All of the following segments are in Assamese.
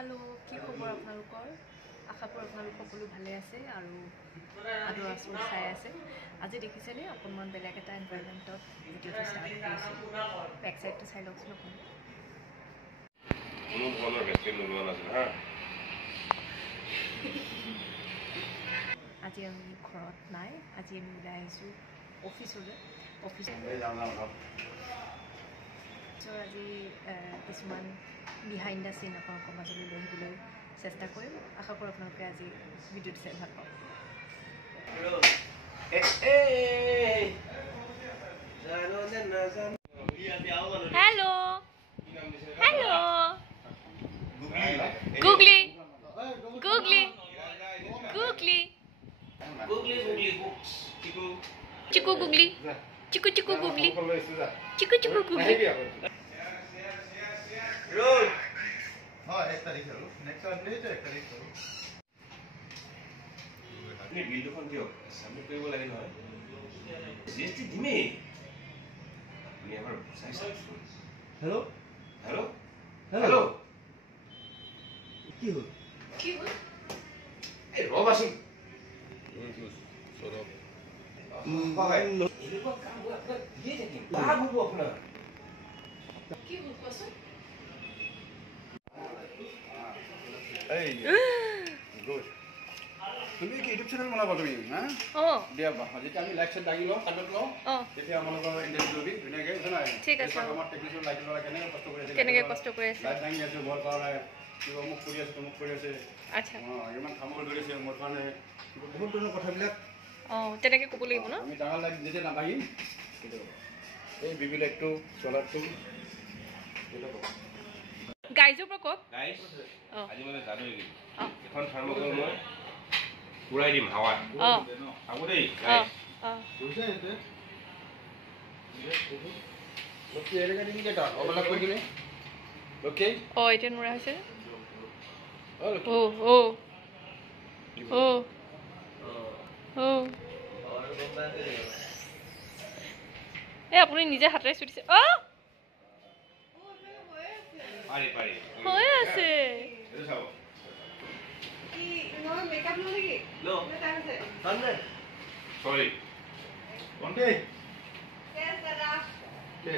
हेलो কি খবৰ আপোনালোকৰ আশা কৰোঁ আপোনালোক সকলো ভালে আছে আৰু আদৰ আচৰণ চাই আছে আজি দেখিছেনে অকণমান বেলেগ এটা এনভাইৰনমেণ্টত ভিডিঅ'টো ষ্টাৰ্ট কৰিছোঁ বেক সাইডটো চাই লওকচোন আপুনি কোনো ধৰণৰ ভেকচিন লোৱা নাছিল হা আজি আমি ঘৰত নাই আজি আমি ওলাই আহিছোঁ অফিচলৈ আজি কিছুমান বিহাইণ্ড দ্য চিন আপোনালোকৰ মাজলৈ লৈ আহিবলৈ চেষ্টা কৰিম আশা কৰোঁ আপোনালোকে আজি ভিডিঅ'টো চাই ভাল পাব হেল্ল' হেল্ল' গুগলি গুগলি গুগলি চিকু গুগলি চিকু চিকু গুগলি চিকু চিকু গুগলি रोल हां 1 तारिख है नेक्स्ट संडे है 1 तारिख है আপনি বিল দুখন দিও সাবমিট কৰিব লাগে নহয় জিএসটি দিমে আমি এবাৰ চাই চাইছো हेलो হেল্ল' हेलो কি হ'ল এই ৰবাচোন সৰব হয় এনেকুৱা কাম আপোনাক দিয়ে থাকিম লাভ হ'ব আপোনাৰ কি হ'ল কোৱাচোন Hey. Good. তুমি কি ইউটিউব চেনেল বনাবা তুমি হা দিয়া বা যদি আমি লাইক ছেট লাগি লও কাটত লও তেতিয়া আমালোকৰ ইন্টাৰভিউ লবি ধুনীয়াকৈ জানা ঠিক আছে আমাৰ টেকনিশিয়ান লাইক লৰা কেনেকৈ কষ্ট কৰি আছে লাইক দাঙি আছে বৰ কাৰণে কিবা মুখ কৰি আছে মুখ কৰি আছে আচ্ছা ইমান কাম কৰি আছে মোৰ কাৰণে বহুত ধৰণৰ কথাবিলাক তেনেকৈ ক'ব লাগিব ন আমি ডাঙৰ লাইক যেতিয়া নাপাহিম এই বিবি লাইকটো চলাৰটো গাইজৰ পৰা কওক গাইজ আজি মানে যাদু গিল এখন থাৰ্মোকল মই পুৰাই দিম হাৱাত আগো দেই গাইজ বুঝছে এতে লোকে এলাকা দিবি কেটা অবলা কই দিলে লোকে এটা নোৰা হৈছে আপুনি নিজে হাতেৰে চুটিছে পাৰি পাৰি হৈ আছে এটো চাও কি নর মেকআপ লো নাকি নো টাইম আছে সামনে সরি কোনতে यस দাদা কে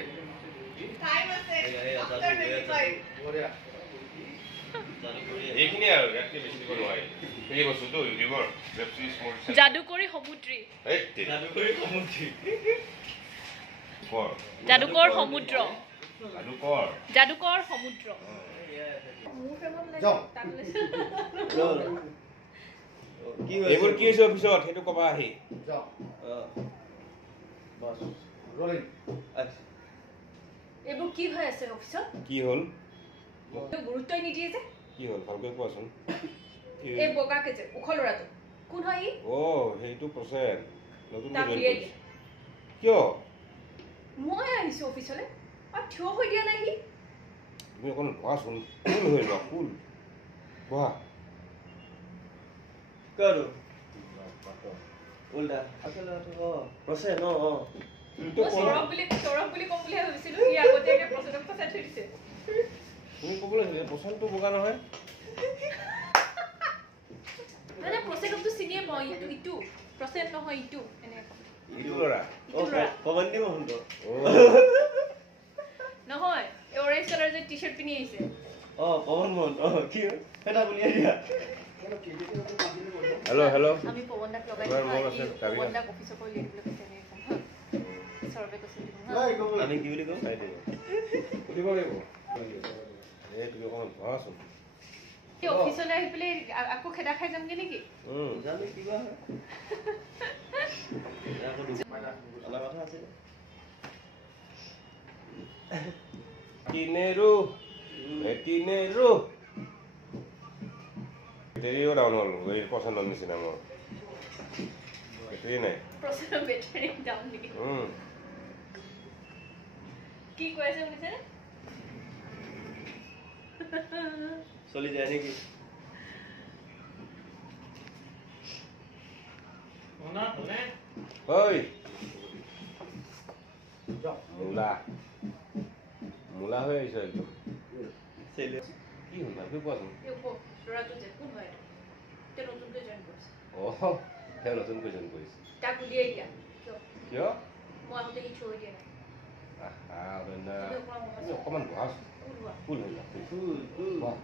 টাইম আছে আফটার 25 ওরিয়া এইখিনি আৰু ইয়াতকে বেছি দিব নোৱাৰি এই বস্তুটো ইউটিউবৰ ওয়েব সিৰিজ মোৰ জাদুকৰী সমুদ্ৰী এই জাদুকৰী সমুদ্ৰী জাদুকৰ সমুদ্ৰ জাদুকৰ সমুদ্ৰ যাও কি এইবোৰ কি হৈছে অফিসত হেতু কবা আহি যাও বাস ৰোলিং আচ্ছা এইবোৰ কি হৈ আছে অফিসত কি হল গুৰুত্বই নিদিয়ে যে কি হল ভালকৈ কোৱাচোন এই বগাকে যে উখলৰাটো কোন হয় ও হেতু প্ৰচেন নতুন কিয় কিয় মই আহিছো অফিসলে আৰ থিও হৈ দিয়া নাই কি তুমি কোন কোৱাচোন কুল হৈ লোৱা কুল কোৱা करो उल्टा আসলে তো প্ৰসেস নো সৌৰভ বুলি কম বুলি ভাবিছিলো ই আগতীয়াকে প্ৰচেনক ফচাই থৈ দিছে তুমি ক'বলৈ হ'লে প্ৰচেনটো বগা নহয় মানে প্ৰচেনকটো চিনিয়ে পাওঁ ইটো প্ৰচেন নহয় ইটো এনে ইটো লৰা কমান্ডি মহন্ত নহয় এই অৰেঞ্জ কালাৰ যে টি-শাৰ্ট পিনি আহিছে পৱন মহন্ত কি এটা বুলিয়ে দিয়া হেল্ল' হেল্ল' আমি পৱনদাক লগাই এবাৰ মন আছে পৱনদাক অফিচৰ পৰা লিখ বুলি কৈছে নেকি সৰবে কৈছে আমি কি বুলি কম চাই দিব সুধিব লাগিব এই তুমি অকণমান ভৰাচোন কি অফিচলৈ আহি পেলাই আকৌ খেদা খাই যামগে নেকি জানো কিবা হয় আকৌ দুটা কথা আছে Dinero. Dinero down all. Wait, person on this number. Dinero. Person battery down নেকি কি কৈছে শুনিছে চলি যায় নেকি Oi. Mula. Mula হয়ে গেছে একদম ছেলে কি হ'ল ভাবি কোৱাচোন ল'ৰাটো যে কোন হয় তেওঁ নতুনকৈ জইন কৰিছে তেওঁ নতুনকৈ জইন কৰিছে তাক উলিয়াই দিয়া কিয় মই আহোঁতে সি থৈ দিয়া নাই তুমি অকণমান বহাচোন ফুল হৈ যা বহা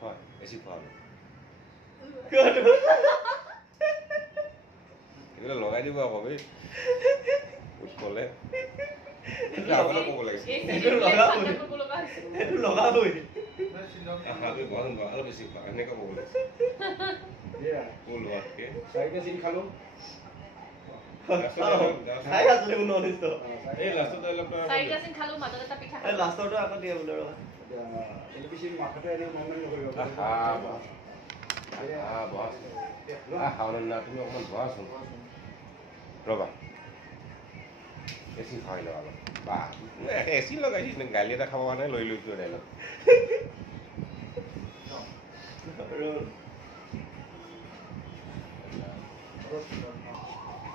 হয় এচি খোৱালো এইবিলাক লগাই দিব আকৌ বে উৎকলে আগলৈ ক'ব লাগিছে লগাবই অলপ বেছি খোৱা এনেকুৱা ক'ব লাগিছে ফুল হোৱাতকে 4টা চিন খালো খাই আছিলে কোনো অনিষ্ট এই লাষ্টত অলপ চাৰিটা চিন খালো মাজত এটা পিঠা এই লাষ্টৰটো আকৌ দিয়ে বোলে ৰবা এলপিচি মাথাটো এনে মনমান নকৰিব হাওনা তুমি অকণমান বহাচোন ৰ'বা এচি খাই লওঁ অলপ বা এচি লগাইছিস গালি এটা খাব কাৰণে লৈ লৈছো ডাইলগ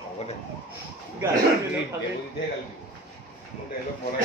হ'ব দে গালি মোক ডাইলগ বনাই